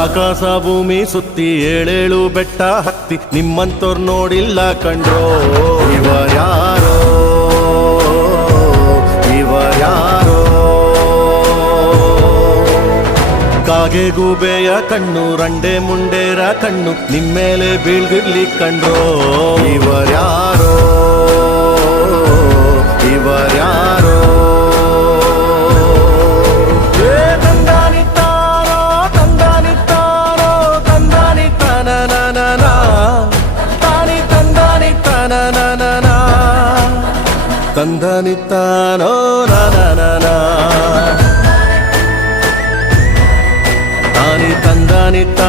ಆಕಾಶ ಭೂಮಿ ಸುತ್ತಿ ಏಳೇಳು ಬೆಟ್ಟ ಹತ್ತಿ ನಿಮ್ಮಂತೋರ್ ನೋಡಿಲ್ಲ ಕಂಡ್ರೋ. ಇವರ್ಯಾರೋ ಇವರ್ಯಾರೋ ಕಾಗೆ ಗೂಬೆಯ ಕಣ್ಣು ರಂಡೆ ಮುಂಡೇರ ಕಣ್ಣು ನಿಮ್ಮೇಲೆ ಬೀಳ್ದಿರ್ಲಿ ಕಂಡ್ರೋ. ಇವರ್ಯಾರೋ ಇವರ್ಯಾರೋ ತಂದಾನಿತ್ತಾರೋ ತಂದಾನಿತ್ತಾರೋ ತಂದಾನಿತ್ತನನನನ ತಾನಿ ತಂದಾನಿತ್ತನನನ ತಂದಾನಿತ್ತಾನೋ ನನನನ ತಾನಿ ತಂದಾನಿತ್ತ